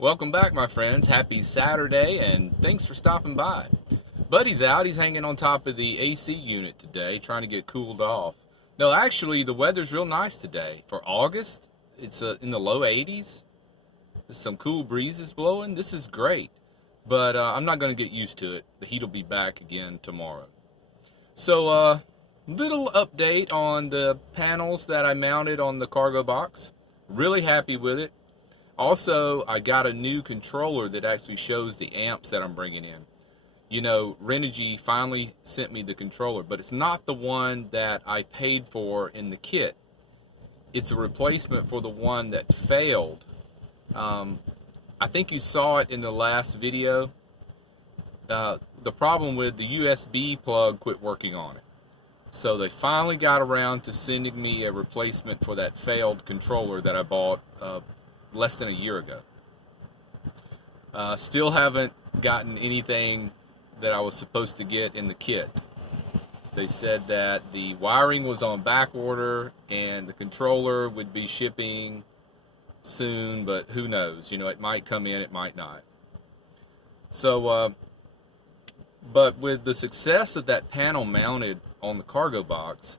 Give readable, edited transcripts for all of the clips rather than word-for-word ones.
Welcome back, my friends. Happy Saturday, and thanks for stopping by. Buddy's out. He's hanging on top of the AC unit today, trying to get cooled off. No, actually, the weather's real nice today. For August, it's in the low 80s. There's some cool breezes blowing. This is great, but I'm not going to get used to it. The heat will be back again tomorrow. So, little update on the panels that I mounted on the cargo box. Really happy with it. Also, I got a new controller that actually shows the amps that I'm bringing in. You know, Renogy finally sent me the controller, but it's not the one that I paid for in the kit. It's a replacement for the one that failed. I think you saw it in the last video. The problem with the USB plug quit working on it. So they finally got around to sending me a replacement for that failed controller that I bought less than a year ago. Still haven't gotten anything that I was supposed to get in the kit. They said that the wiring was on back order and the controller would be shipping soon, but who knows? You know, it might come in, it might not. So, but with the success of that panel mounted on the cargo box,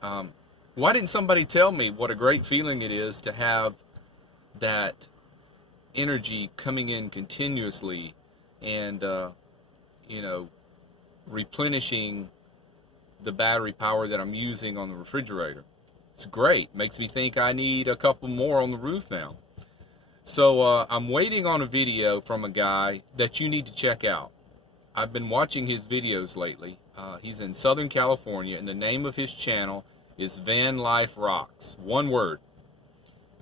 why didn't somebody tell me what a great feeling it is to have that energy coming in continuously and you know, replenishing the battery power that I'm using on the refrigerator. It's great. Makes me think I need a couple more on the roof now. So I'm waiting on a video from a guy that you need to check out. I've been watching his videos lately. He's in Southern California, and the name of his channel is Van Life Rocks. One word.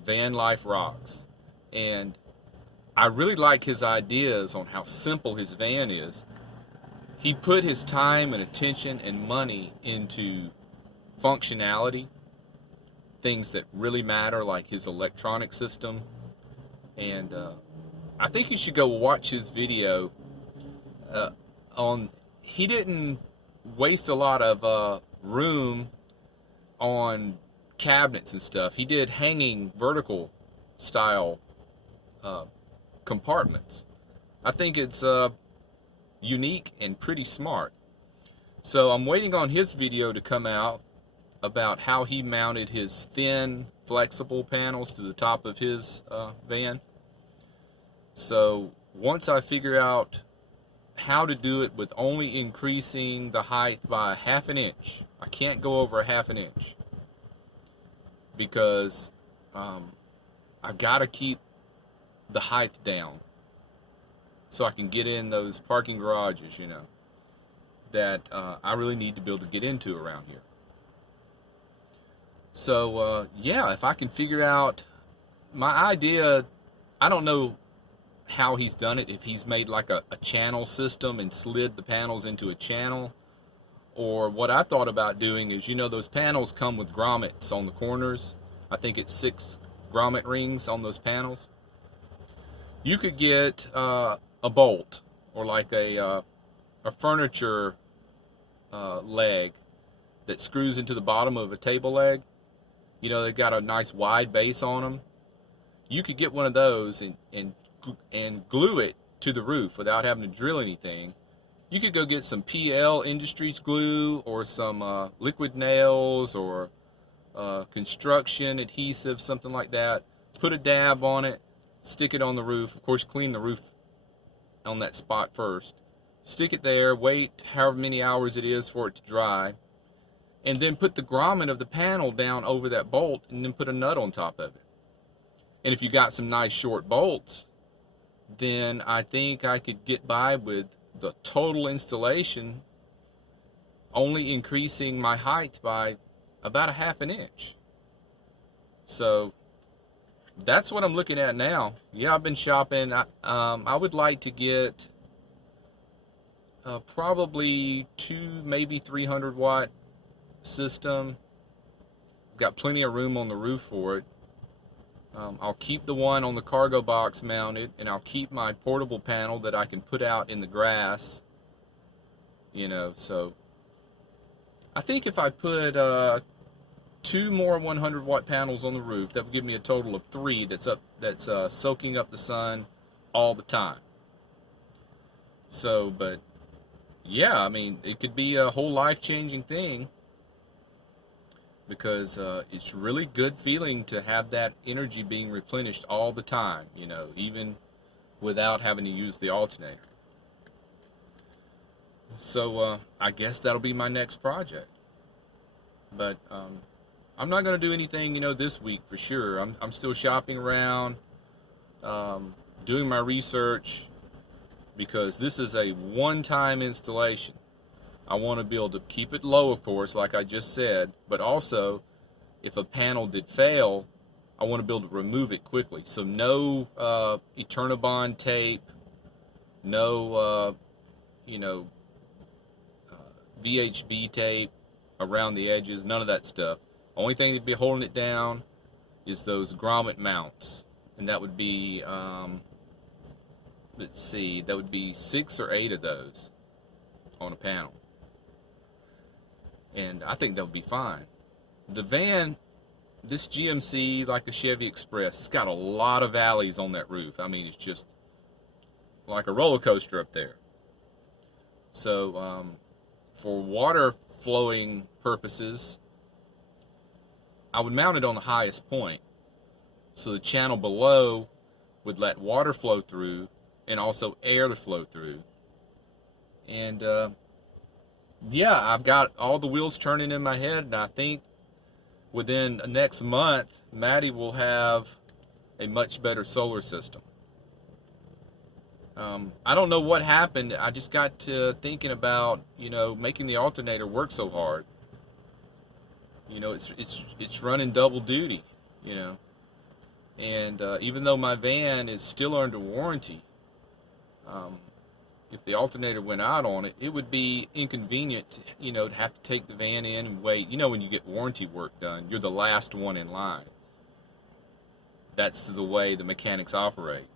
Van Life Rocks. And I really like his ideas on how simple his van is. He put his time and attention and money into functionality, things that really matter, like his electronic system. And I think you should go watch his video he didn't waste a lot of room on cabinets and stuff. He did hanging vertical style compartments. I think it's unique and pretty smart. So I'm waiting on his video to come out about how he mounted his thin flexible panels to the top of his van. So once I figure out how to do it with only increasing the height by ½ inch, I can't go over ½ inch, because I've got to keep the height down so I can get in those parking garages, you know, that I really need to be able to get into around here. So yeah, if I can figure out my idea, I don't know how he's done it, if he's made like a channel system and slid the panels into a channel, or what I thought about doing is, you know, those panels come with grommets on the corners. I think it's 6 grommet rings on those panels. You could get a bolt, or like a furniture leg that screws into the bottom of a table leg. You know, they've got a nice wide base on them. You could get one of those and glue it to the roof without having to drill anything. You could go get some PL Industries glue, or some liquid nails, or construction adhesive, something like that. Put a dab on it, stick it on the roof. Of course, clean the roof on that spot first. Stick it there, wait however many hours it is for it to dry, and then put the grommet of the panel down over that bolt, and then put a nut on top of it. And if you got some nice short bolts, then I think I could get by with the total installation only increasing my height by about ½ inch. So that's what I'm looking at now. Yeah, I've been shopping. I would like to get probably 2, maybe 300 watt system. Got plenty of room on the roof for it. I'll keep the one on the cargo box mounted, and I'll keep my portable panel that I can put out in the grass, you know. So I think if I put 2 more 100 watt panels on the roof, that would give me a total of 3 that's soaking up the sun all the time. So, but yeah, I mean, it could be a whole life-changing thing because it's really good feeling to have that energy being replenished all the time, you know, even without having to use the alternator. So I guess that'll be my next project. But I'm not going to do anything, you know, this week for sure. I'm still shopping around, doing my research, because this is a one-time installation. I want to be able to keep it low, of course, like I just said, but also, if a panel did fail, I want to be able to remove it quickly. So no Eternabond tape, no, you know, VHB tape around the edges, none of that stuff. Only thing that'd be holding it down is those grommet mounts, and that would be, let's see, that would be 6 or 8 of those on a panel. And I think that would be fine. The van, this GMC, like the Chevy Express, it's got a lot of valleys on that roof. I mean, it's just like a roller coaster up there. So for water flowing purposes, I would mount it on the highest point, so the channel below would let water flow through and also air to flow through. And yeah, I've got all the wheels turning in my head, and I think within the next month, Maddie will have a much better solar system. I don't know what happened. I just got to thinking about, you know, making the alternator work so hard. You know, it's running double duty, you know. And even though my van is still under warranty, if the alternator went out on it, it would be inconvenient, you know, to have to take the van in and wait. You know, when you get warranty work done, you're the last one in line. That's the way the mechanics operate.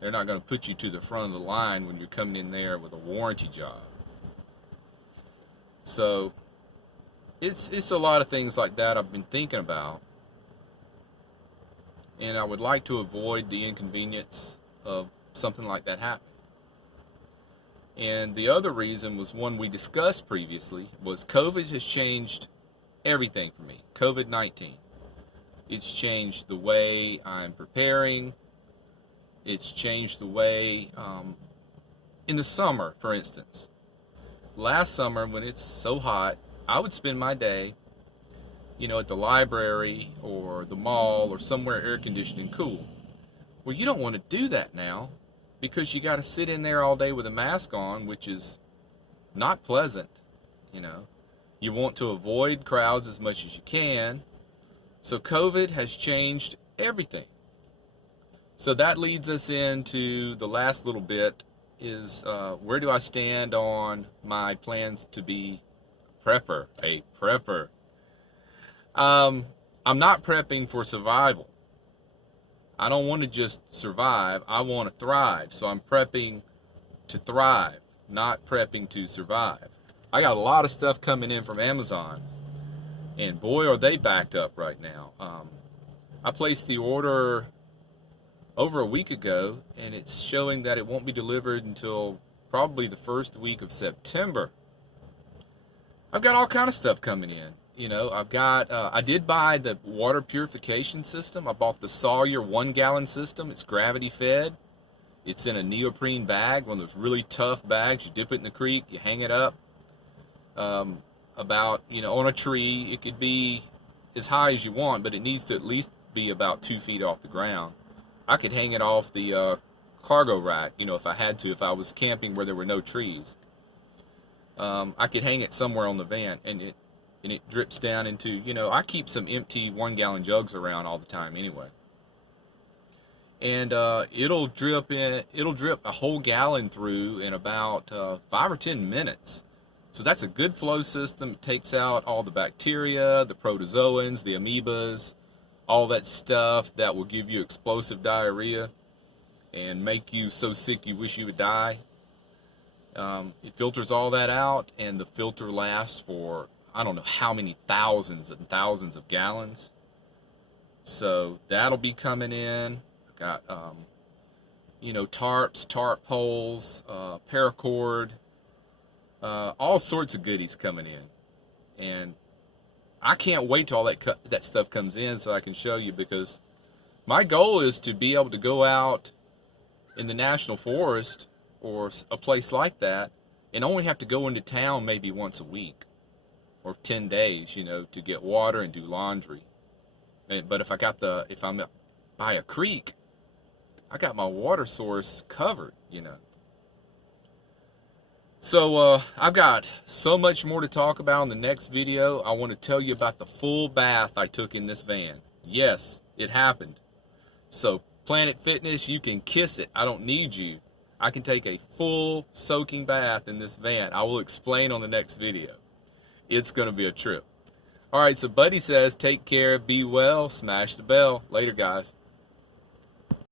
They're not going to put you to the front of the line when you're coming in there with a warranty job. So it's a lot of things like that I've been thinking about, and I would like to avoid the inconvenience of something like that happening. And the other reason was one we discussed previously, was COVID has changed everything for me. COVID-19. It's changed the way I'm preparing. It's changed the way, in the summer, for instance. Last summer, when it's so hot, I would spend my day, you know, at the library or the mall or somewhere air conditioned and cool. Well, you don't want to do that now, because you got to sit in there all day with a mask on, which is not pleasant, you know. You want to avoid crowds as much as you can. So COVID has changed everything. So that leads us into the last little bit, is where do I stand on my plans to be a prepper. I'm not prepping for survival. I don't want to just survive, I want to thrive. So I'm prepping to thrive, not prepping to survive. I got a lot of stuff coming in from Amazon, and boy are they backed up right now. I placed the order over a week ago, and it's showing that it won't be delivered until probably the first week of September. I've got all kind of stuff coming in. You know, I've got, I did buy the water purification system. I bought the Sawyer 1-gallon system. It's gravity fed. It's in a neoprene bag, one of those really tough bags. You dip it in the creek, you hang it up, about, you know, on a tree. It could be as high as you want, but it needs to at least be about 2 feet off the ground. I could hang it off the cargo rack, you know, if I had to, if I was camping where there were no trees. I could hang it somewhere on the van, and it drips down into, you know, I keep some empty 1-gallon jugs around all the time anyway. And it'll drip a whole gallon through in about 5 or 10 minutes. So that's a good flow system. It takes out all the bacteria, the protozoans, the amoebas, all that stuff that will give you explosive diarrhea and make you so sick you wish you would die. It filters all that out, and the filter lasts for I don't know how many thousands and thousands of gallons. So that'll be coming in. I've got you know, tarps, tarp poles, paracord, all sorts of goodies coming in. And I can't wait till all that stuff comes in so I can show you, because my goal is to be able to go out in the national forest or a place like that and only have to go into town maybe once a week or 10 days, you know, to get water and do laundry. But if I'm by a creek, I got my water source covered, you know. So I've got so much more to talk about in the next video. I want to tell you about the full bath I took in this van. Yes, it happened. So Planet Fitness, you can kiss it. I don't need you. I can take a full soaking bath in this van. I will explain on the next video. It's going to be a trip. All right, so Buddy says, take care, be well, smash the bell. Later, guys.